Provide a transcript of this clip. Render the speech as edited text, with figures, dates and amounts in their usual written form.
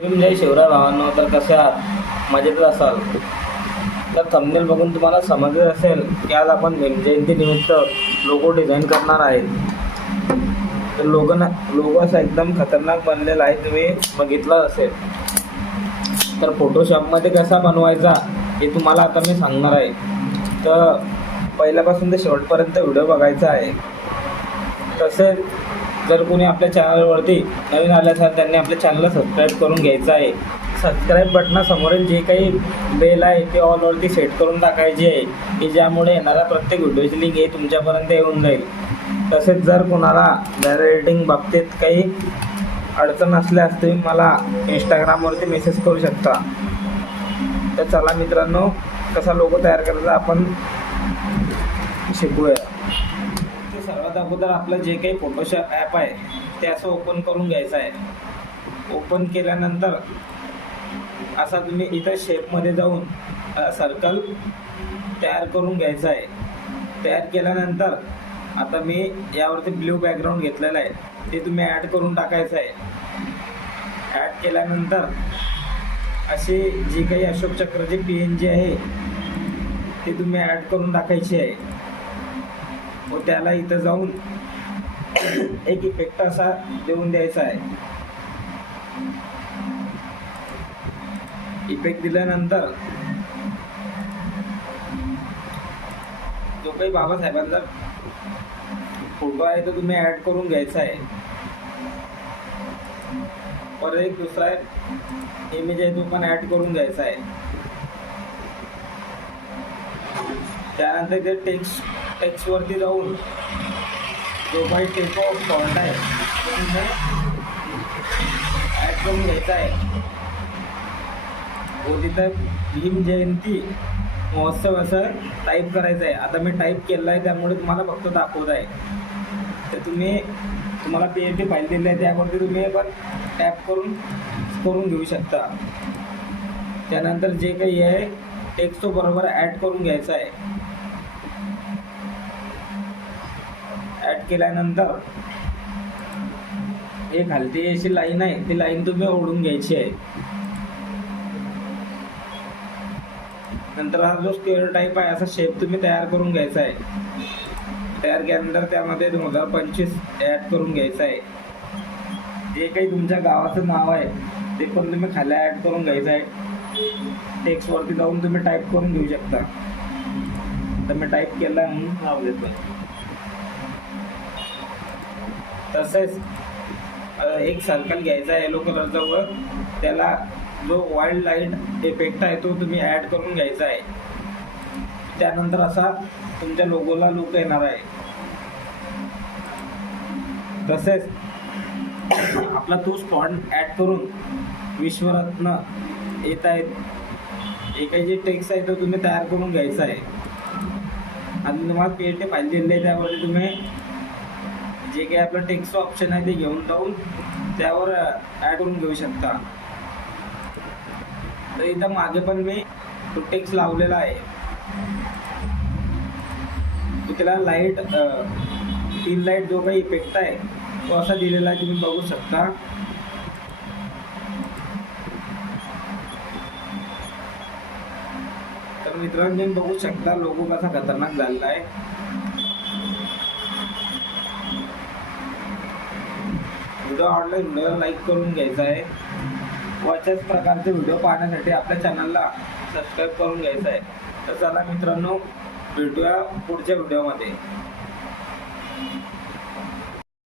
तुम्ही जय शिवराय भावांनो, तर कसे आहात? मजेतच असाल तर थंबनेल बघून तुम्हाला समजले असेल की आज आपण भीम जयंतीनिमित्त लोगो डिझाईन करणार आहे. तर लोगो असा एकदम खतरनाक बनलेला आहे, तुम्ही बघितलं असेल. तर फोटोशॉपमध्ये कसा बनवायचा हे तुम्हाला आता मी सांगणार आहे. तर पहिल्यापासून ते शेवटपर्यंत व्हिडिओ बघायचा आहे. तसेच जर कोणी आपल्या चॅनलवरती नवीन आले असेल त्यांनी आपल्या चॅनलला सबस्क्राईब करून घ्यायचं आहे. सबस्क्राईब बटनासमोरील जे काही बेल आहे ते ऑलवरती सेट करून टाकायची आहे, की ज्यामुळे येणारा प्रत्येक व्हिडिओची लिंक हे तुमच्यापर्यंत येऊन जाईल. तसेच जर कोणाला बॅनर एडिटिंग बाबतीत काही अडचण असल्यास तुम्ही मला इंस्टाग्रामवरती मेसेज करू शकता. तर चला मित्रांनो, कसा लोगो तयार करायचा आपण शिकूया. सर्वात अगोदर आपलं जे काही फोटोशॉप ॲप आहे ते असं ओपन करून घ्यायचं आहे. ओपन केल्यानंतर असा तुम्ही इथं शेपमध्ये जाऊन सर्कल तयार करून घ्यायचं आहे. तयार केल्यानंतर आता मी यावरती ब्ल्यू बॅकग्राऊंड घेतलेलं आहे ते तुम्ही ॲड करून टाकायचं आहे. ॲड केल्यानंतर अशी जी काही अशोक चक्राची PNG आहे ती तुम्ही ॲड करून टाकायची आहे. व त्याला इथं जाऊन एक इफेक्ट असा देऊन द्यायचा आहे. इफेक्ट दिल्यानंतर जो काही बाबासाहेबांचा फोटो आहे तो तुम्ही ॲड करून घ्यायचा आहे. परत एक दुसरा इमेज आहे तो पण ॲड करून घ्यायचा आहे. त्यानंतर ते टेक्स्टवरती जाऊन जो काही टेक ऑफ फॉन्ट आहे तो तुम्ही ॲड करून घ्यायचा आहे. व तिथं भीम जयंती महोत्सव असं टाईप करायचं आहे. आता मी टाईप केलं आहे त्यामुळे तुम्हाला फक्त दाखवत आहे. तर तुम्हाला PNG फाईल दिली आहे त्यावरती तुम्ही पण टॅप करून घेऊ शकता. त्यानंतर जे काही आहे टेक्स्ट तो बरोबर ॲड करून घ्यायचा आहे. ॲड केल्यानंतर एक खालती अशी लाईन आहे ती लाईन तुम्ही ओढून घ्यायची आहे. नंतर हा जो स्क्वेअर टाईप आहे असा शेप तुम्ही तयार करून घ्यायचा आहे. तयार केल्यानंतर त्यामध्ये 2025 ॲड करून घ्यायचं आहे. जे काही तुमच्या गावाचं नाव आहे ते पण तुम्ही खाली ॲड करून घ्यायचं आहे. टेक्स्टवरती जाऊन तुम्ही टाईप करून घेऊ शकता. तर मी टाईप केलं आहे म्हणून नाव देतो. तसेच एक सर्कल घ्यायचा आहे येलो कलरचा व त्याला जो वाईल्ड लाईट इफेक्ट आहे तो तुम्ही ॲड करून घ्यायचा आहे. त्यानंतर असा तुमच्या लोगोला लुक येणार आहे. तसेच आपला तोच फॉन्ट ॲड करून विश्वरत्न येत आहेत हे काही जे टेक्स्ट आहे तो तुम्ही तयार करून घ्यायचा आहे. आणि तुम्हाला PNG फाईल दिली आहे त्यावरती तुम्ही जे काही आपलं टेक्स्ट ऑप्शन आहे ते घेऊन जाऊन त्यावर ॲड करून घेऊ शकता. तर इथं मागे पण मी तो टेक्स्ट लावलेला आहे. तो त्याला लाईट तीन लाईट जो काही इफेक्ट आहे तो असा दिलेला आहे, तुम्ही बघू शकता. तर मित्रांनो तुम्ही बघू शकता लोगो कसा खतरनाक झालेला आहे. व्हिडिओ आवडला व्हिडिओला लाईक करून घ्यायचा आहे. व अशाच प्रकारचे व्हिडिओ पाहण्यासाठी आपल्या चॅनलला सबस्क्राईब करून घ्यायचं आहे. तर चला मित्रांनो, भेटूया पुढच्या व्हिडिओमध्ये.